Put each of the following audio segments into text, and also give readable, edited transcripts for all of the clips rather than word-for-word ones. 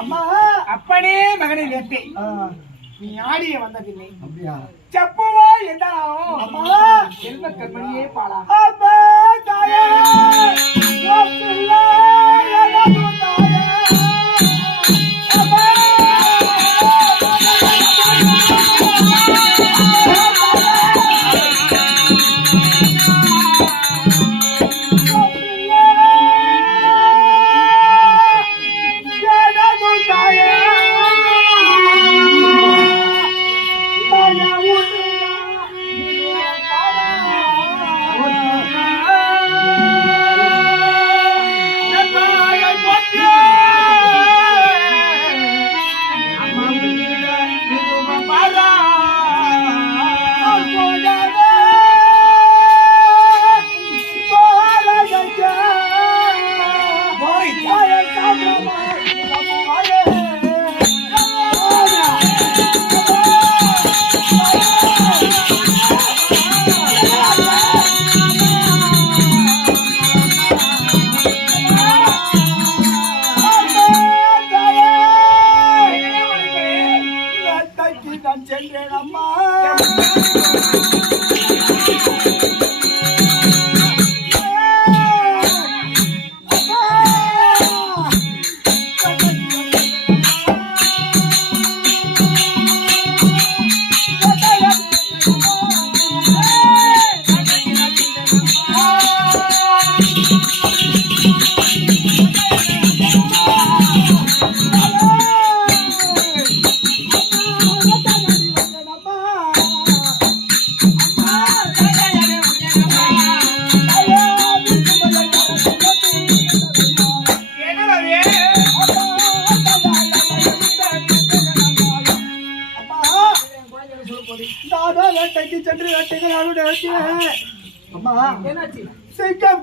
அம்மா அப்பனே மகனை நேர்த்தே நீ ஆடிய வந்ததில்லை. அப்படியா? செப்புவா என்றாலும் அம்மா செல்வ கண்மணியே பாலா. அப்பா தாயே ஓப்பில்லா எனது தாயே அப்பா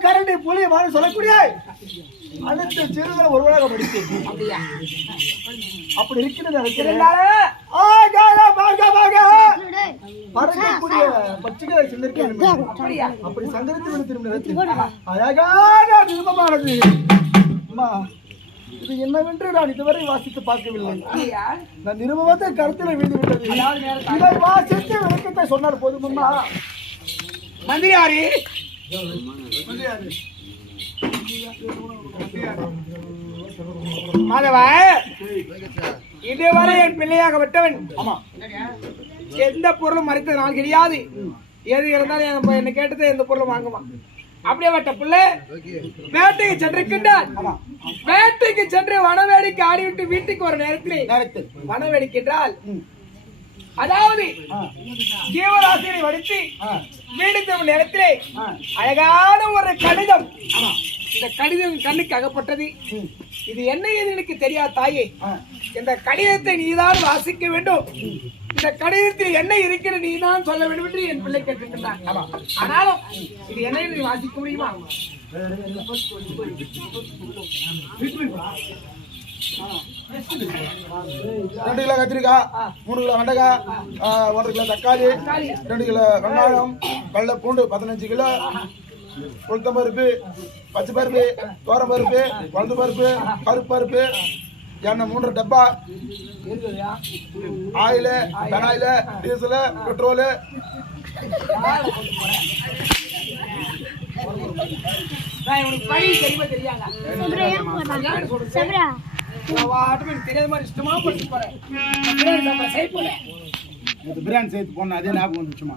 கரண்டி புலி மாதிரி சொல்லக்கூடிய அடுத்த சிறுகளை ஒரு உலகம் படித்து அப்படி இருக்கிறது பட்சிகளை சிந்திருக்கேன் அப்படி சங்கரித்து திரும்ப அழகான நிருபமானது. அம்மா இது என்னவென்று நான் இதுவரை வாசித்து பார்க்கவில்லை. நான் நிருபத்தை கருத்தில் விழுந்து விட்டது. இதை வாசித்து விளக்கத்தை சொன்னார் போதுமம்மா. மந்திரியாரி மாதவ இதுவரை என் பிள்ளையாக விட்டவன் எந்த பொருளும் மறைத்த நாள் கிடையாது. எது இருந்தாலும் என்ன கேட்டது எந்த பொருளும் வாங்குவான். அப்படியே வட்ட பிள்ளை வேட்டைக்கு சென்றிருக்கின்றார். வேட்டைக்கு சென்று வனவேடிக்கை ஆடிவிட்டு வீட்டுக்கு ஒரு நேரத்தில் வனவேடிக்கை என்றால் அதாவது ஜீவராசியை வடித்து வீடு திரும்ப நேரத்திலே அழகான ஒரு கடிதம். இந்த கடிதம் கண்ணுக்கு அகப்பட்டது. இது என்ன எனக்கு தெரியாது தாயே. இந்த கடிதத்தை நீதான் வாசிக்க வேண்டும். இந்த கடிதத்தில் என்ன இருக்கிறது நீதான் சொல்ல வேண்டும் என்று என் பிள்ளை கேட்டுக்கின்றான். ஆனாலும் இது என்ன நீ வாசிக்க முடியுமா? 2 கிலோ கத்திரிக்காய், 3 கிலோ வெண்டைக்காய், 1 கிலோ தக்காளி, 2 கிலோ வெங்காயம், வெள்ளை பூண்டு 15 கிலோ, உளுத்தம் பருப்பு, பச்சை பருப்பு, தோரம் பருப்பு, உளுந்து பருப்பு, கருப்பு பருப்பு, எண்ணெய் 3 டப்பா, ஆயில், பெனாயில், டீசல், பெட்ரோலு, தெரியாத மாதிரி இஷ்டமா போட்டு போறேன். பிரியாணி சேர்த்து போன அதே ஞாபகம் வந்துச்சுமா.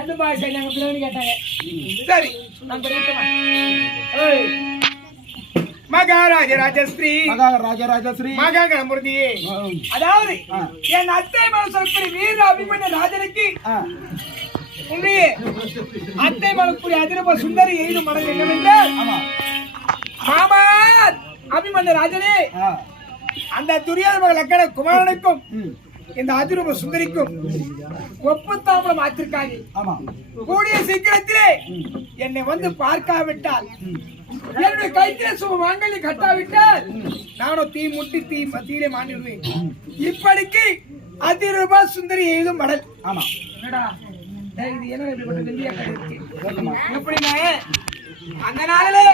எந்த பாய் செய்யாங்க பிரியாணி கேட்டாங்க. சரி மகாராஜ ராஜஸ்ரீ மகாகணபதி. அதாவது என் அத்தை மனசு வீர அபிமன்ய ராஜனுக்கு உண்மையே அத்தை மனக்குரிய அதிரப சுந்தரி எழுதும் மனம் என்னவென்றால் மாமா அபிமன்ய ராஜனே அந்த துரியோதன மகள் லக்கண குமாரனுக்கும் இந்த அதிரூப சுந்தரிக்கும் ஒப்பந்தாமலம் ஆத்திருக்காங்க. கூடிய சீக்கிரத்திலே என்னை வந்து பார்க்காவிட்டால் என்னுடைய கைத்திலே சும மாங்கல்ய கட்டாவிட்டால் நானும் தீ முட்டி தீயிலே மாண்டிடுவேன். இப்படிக்கு அதிரூப சுந்தரி எழுதும் மடல். ஆமா என்னடா இது என்ன இப்படிப்பட்ட வெள்ளியா இருக்கு எப்படின்னா அந்த நாளிலே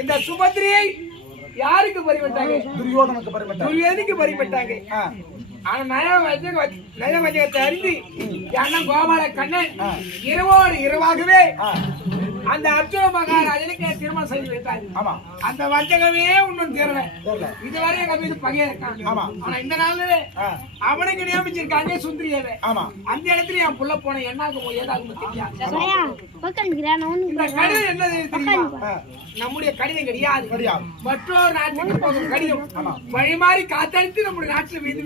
இந்த சுபத்திரியை யாருக்கு பறிவிட்டாங்க? துரியோதனுக்கு பரிமட்டம். துரியோதனுக்கு பறிவிட்டாங்க. ஆனா நயவஞ்சகத்தை அறிந்து அண்ணன் கோபால கண்ணன் இரவோடு இரவாகவே அந்த அர்ஜுன மகாராஜனுக்கு திருமணம் செய்து வைத்தாரு. ஆமா. அந்த வஞ்சகமே இன்னும் தீரல. இதுவரை எங்க மீது பகையா இருக்காங்க. ஆமா. ஆனா இந்த நாள்ல அவனுக்கு நியமிச்சிருக்காங்க சுந்தரியவை. ஆமா. அந்த இடத்துல என் புள்ள போன என்னாக்கு போய் ஏதாவது தெரியாது. இந்த கடிதம் என்ன தெரியுமா? நம்முடைய கடிதம் கிடையாது. மற்றொரு நாட்டுக்கு போகும் கடிதம் வழி மாறி காத்தடித்து நம்முடைய நாட்டில் வீடு